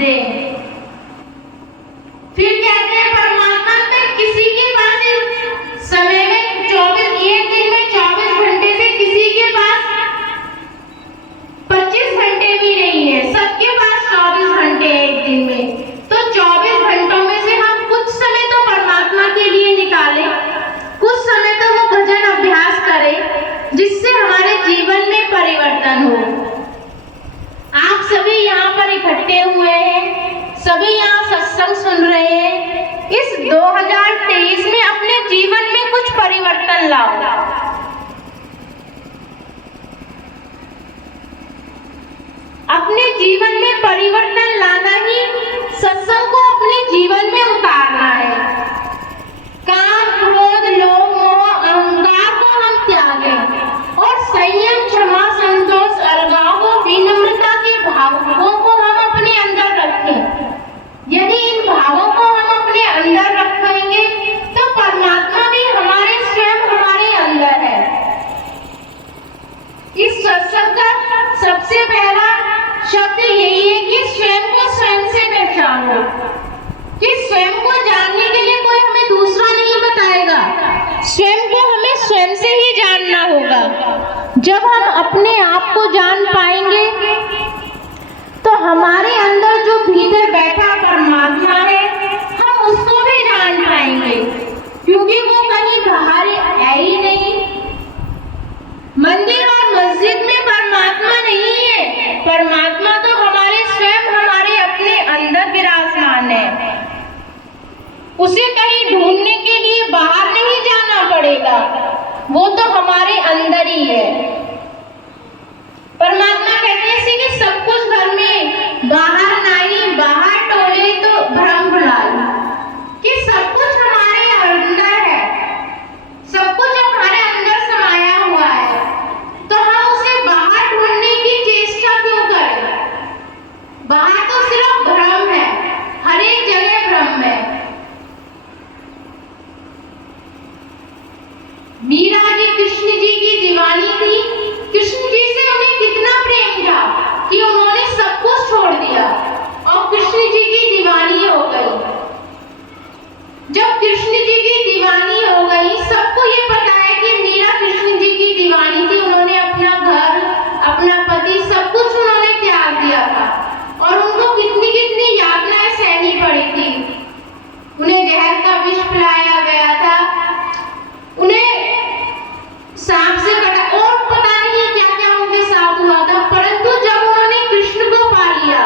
दे। फिर कहते हैं परमात्मा पे किसी के पास समय में 24 एक दिन में 24 घंटे से किसी के पास 25 घंटे भी नहीं है, सबके पास 24 घंटे है एक दिन में। तो 24 घंटों में से हम कुछ समय तो परमात्मा के लिए निकालें, कुछ समय तो वो भजन अभ्यास करें जिससे हमारे जीवन में परिवर्तन हो। आप सभी यहाँ पर इकट्ठे हुए हैं, सभी यहाँ सत्संग सुन रहे हैं। इस 2023 में अपने जीवन में कुछ परिवर्तन लाओ। अपने जीवन में परिवर्तन लाना ही सत्संग को अपने जीवन में उतारना है। काम, क्रोध, लोभ, मोह, अहंकार को हम त्यागें और संयम, क्षमा, संतोष, अलगाव, विनम्रता के भावों को हम अपने अंदर रखें। यदि इन भावों को हम अपने अंदर रखेंगे तो परमात्मा भी हमारे स्वयं हमारे अंदर है। इस सत्संग का सबसे पहला शब्द यही है कि स्वयं को स्वयं से पहचानो। कि स्वयं को जानने के लिए कोई हमें दूसरा नहीं बताएगा, स्वयं को हमें स्वयं से ही जानना होगा। जब हम अपने आप को जान पाएंगे तो हमारे अंदर जो भीतर बैठा परमात्मा है हम उसको भी जान पाएंगे, क्योंकि वो कहीं बाहर है ही नहीं। मंदिर और मस्जिद में परमात्मा नहीं है, परमात्मा तो हमारे स्वयं हमारे अपने अंदर विराजमान है। उसे कहीं ढूंढने के लिए बाहर नहीं जाना पड़ेगा, वो तो हमारे अंदर ही है। परमात्मा कहते हैं कि सब कुछ घर में, बाहर नहीं, बाहर टोले तो भ्रम भुलाए, कि सब कुछ हमारे अंदर है, सब कुछ हमारे अंदर समाया हुआ है। तो हम उसे बाहर ढूंढने की चेष्टा क्यों करें? बाहर तो सिर्फ भ्रम है, हर एक जगह भ्रम है। मीरा जी कृष्ण जी की दीवानी थी, कृष्ण जी से उन्हें कितना प्रेम था कि उन्होंने सब कुछ छोड़ दिया और कृष्ण जी की दीवानी हो गई। जब कृष्ण जी की दीवानी हो गई, सबको ये पता है कि मीरा कृष्ण जी की दीवानी थी, उन्होंने अपना घर, अपना पति, सब कुछ उन्होंने त्याग दिया था और उनको कितनी कितनी यातनाएं सहनी पड़ी थी। उन्हें जहर का विष पिलाया गया था, उन्हें सांप से कटा और पता नहीं क्या क्या उनके साथ हुआ था। परंतु जब उन्होंने कृष्ण को पा लिया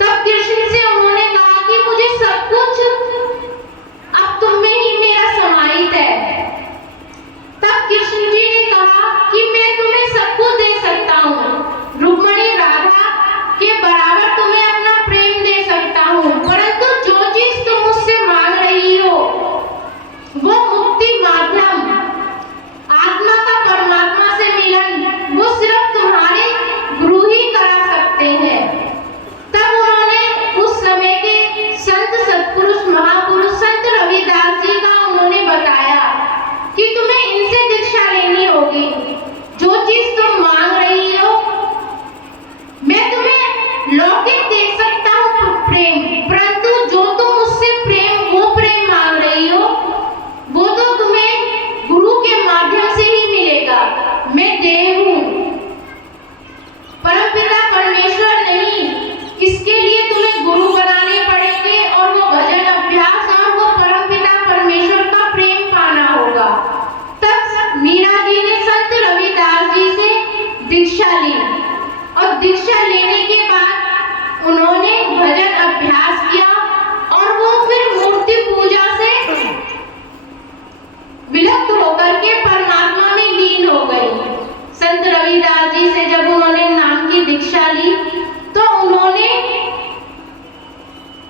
तब कृष्ण से उन्होंने कहा कि मुझे सब कुछ अब तुम में ही मेरा समाहित है। तब कृष्ण जी ने कहा कि मैं तुम्हें सब कुछ दे सकता हूँ, रुक्मिणी राधा के बराबर तुम्हें अपना प्रेम दे सकता हूँ, परंतु जो चीज तुम मुझसे मांग रही हो वो मुक्ति माध्यम, आत्मा का परमात्मा से मिलन, वो सिर्फ तुम्हारे गुरु ही करा सकते हैं। तब उन्होंने उस समय के संत सत्पुरुष महापुरुष संत रविदास जी का उन्होंने बताया कि तुम्हें इनसे दीक्षा लेनी होगी। जो चीज तुम मांग रही हो मैं तुम्हें लौकिक दे सकता हूँ प्रेम, परंतु जो तुम मुझसे प्रेम, वो प्रेम मांग रही हो वो तो तुम्हें गुरु के माध्यम से ही मिलेगा। मैं देव हूँ, परमपिता परमेश्वर नहीं, इसके लिए तुम्हें गुरु बनाने पड़ेंगे और वो भजन अभ्यास और वो परमपिता परमेश्वर का प्रेम पाना होगा। तब मीरा जी ने संत रविदास जी से दीक्षा ली और दीक्षा लेने के बाद उन्होंने भजन अभ्यास किया और वो फिर मूर्ति पूजा से विलुप्त होकर के परमात्मा में लीन हो गई। संत रविदास जी से जब उन्होंने नाम की दीक्षा ली तो उन्होंने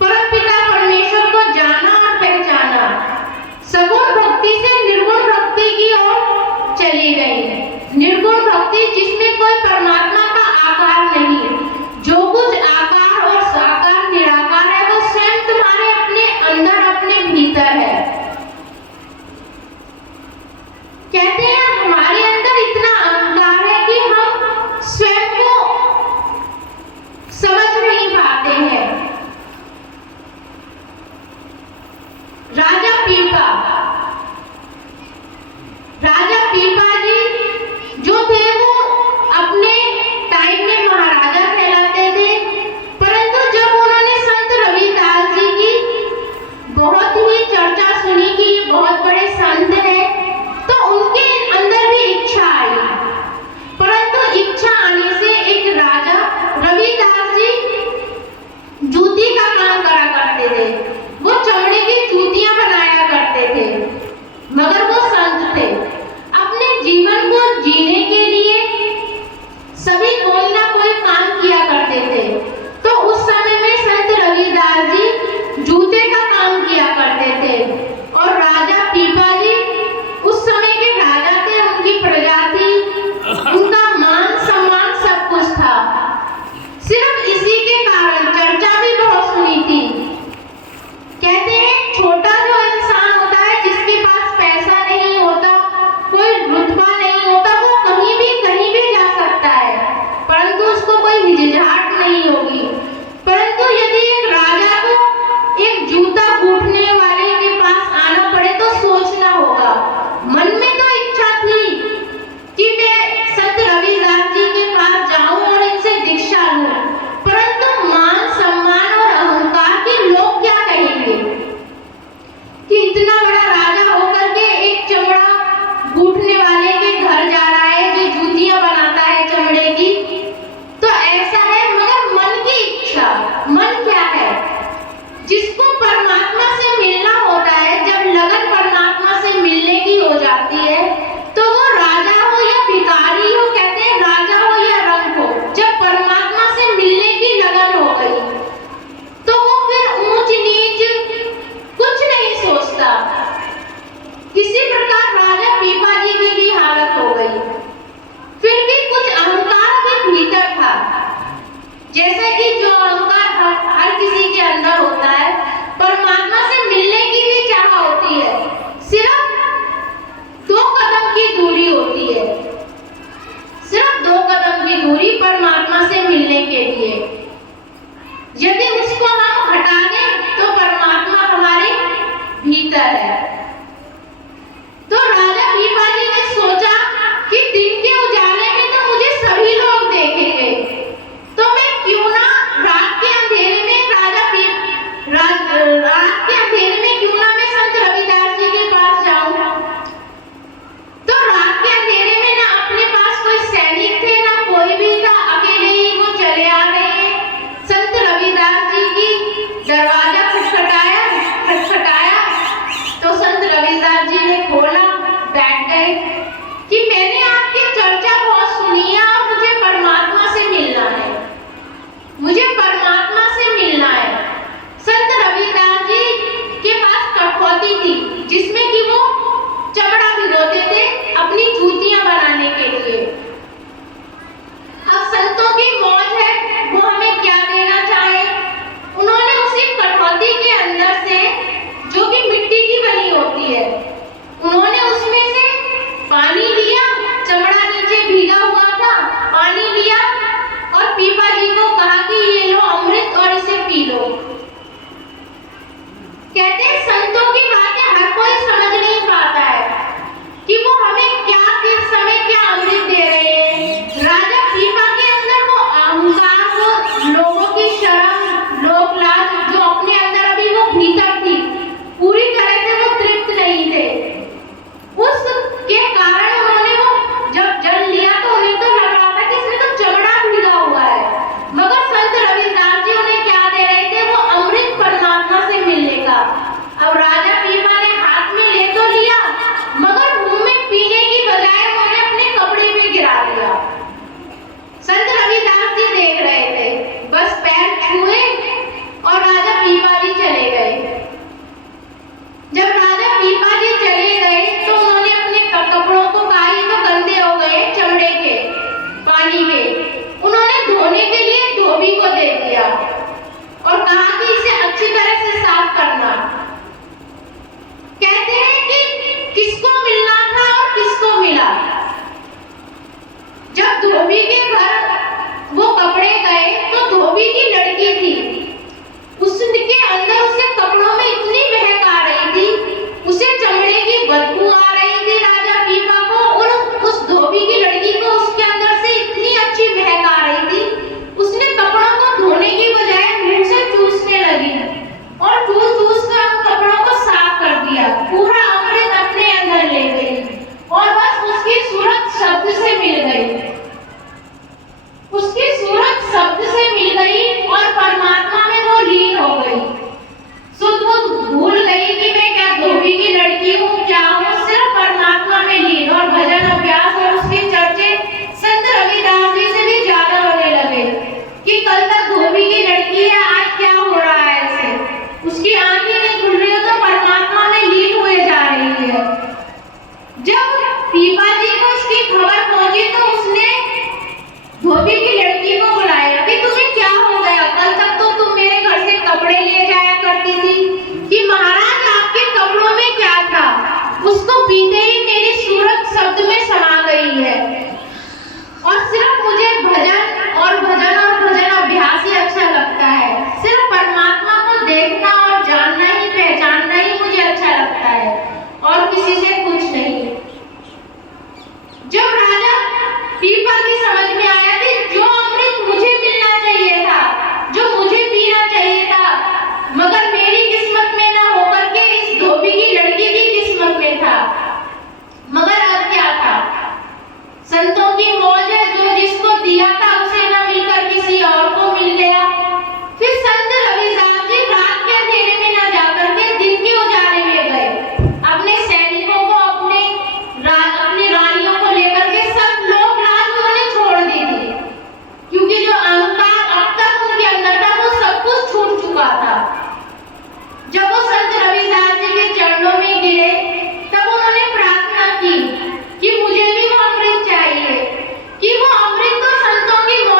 परमपिता परमेश्वर को जाना और पहचाना। सगुण भक्ति से निर्गुण भक्ति की ओर चली गई। निर्गुण भक्ति जिसमें कोई परमात्मा का आकार नहीं, जो कुछ आकार और साकार निराकार है वो जैसा कि जो अहंकार हर किसी के अंदर होता है, परमात्मा से मिलने की भी चाह होती है। सिर्फ 2 कदम की दूरी होती है, सिर्फ 2 कदम की दूरी परमात्मा से मिलने के लिए। यदि उसको हम हटा दें तो परमात्मा हमारे भीतर है। तो राजा पीपाजी ने सोचा कि दिन के उजाले में तो मुझे सभी लोग देखेंगे, तो मैं क्यों ना रात के अंधेरे में क्यों ना मैं संत रविदास जी के पास जाऊं। तो रात के अंधेरे में ना अपने पास कोई सैनिक थे ना कोई भी था, अकेले ही वो चले आ गए। संत रविदास जी की दरवाजा खटखटाया तो संत रविदास जी ने खोला, बैठ गए कि मैंने आपकी चर्चा बहुत सुनी है और मुझे परमात्मा से मिलना है, मुझे परमात्मा से मिलना है। संत रविदास जी के पास कठौती थी जिसमें कि वो चमड़ा भिगोते थे अपनी जूतियां बनाने के लिए। अब संतों की मौज है, वो हमें क्या देना चाहे। उन्होंने उसी कठौती के अंदर से, जो कि मिट्टी की बनी होती है, उन्होंने उसमें से पानी लिया, चमड़ा नीचे भीगा हुआ था, पानी लिया और पीपा जी को कहा कि ये लो अमृत और इसे पी लो। कहते हैं संतों की बातें हर कोई समझ नहीं पाता है कि वो हमें क्या किस समय क्या अमृत दे रहे हैं। राजा पीपा के अंदर वो अहंकार, वो लोगों की शर्म, लोक लाज जो अपने अंदर अभी वो भीतर थी, पूरी तरह से वो तृप्त नहीं थे। उसके कारण उन्होंने वो जब जल लिया तो उन्हें तो लग रहा था कि इसमें तो चमड़ा भिगा हुआ है, मगर संत रविदास जी उन्हें क्या दे रहे थे, वो अमृत परमात्मा से मिलने का। अब राजा पीपा ने हाथ में ले तो लिया, मगर मुंह में पीने की बजाय उन्होंने अपने कपड़े में गिरा दिया। संत रविदास जी देख रहे थे, बस पैर छुए और राजा पीपा जी चले गए। जब राजा पीपा जी चले गए तो उन्होंने अपने कपड़ों को कहा ये तो गंदे हो गए चमड़े के, पानी के। उन्होंने धोने के लिए धोबी को दे दिया और कहा कि इसे अच्छी तरह से साफ करना। कहते हैं कि किसको मिलना था और किसको मिला। जब धोबी के घर वो कपड़े गए तो धोबी की लड़की थी, उसके अंदर उसे कपड़ों में इतनी महक आ रही थी, उसे चमड़े की बदबू आ रही थी राजा पीपा को, और उस धोबी की लड़की को उसके अंदर से इतनी अच्छी महक आ रही थी, उसने कपड़ों को धोने की बजाय मुंह से चूसने लगी और चूस कर उन कपड़ों को साफ कर दिया, पूरा अमृत अपने अंदर ले गई और बस उसकी सूरत शब्द से मिल गई, उसकी सूरत शब्द से मिल गई और परमात्मा में वो लीन हो गई। सुध वो भूल गई कि मैं क्या धोबी की लड़की हूँ, क्या हूँ, सिर्फ परमात्मा में लीन। और भजन अभ्यास और उसके चर्चे संत रविदास जी से भी ज्यादा होने लगे कि कल तक धोबी की लड़की है, आज क्या हो रहा है इसे, उसकी आंखें नहीं खुल रही हो तो परमात्मा में लीन हुए जा रही है। जब पीपा जी को इसकी खबर पहुंची तो उसने धोबी की लड़की को बुलाया कि तुम्हें क्या हो गया, कल तक तो तुम मेरे घर से कपड़े ले जाया करती थी, कि महाराज आपके कपड़ों में क्या था। उसको पीते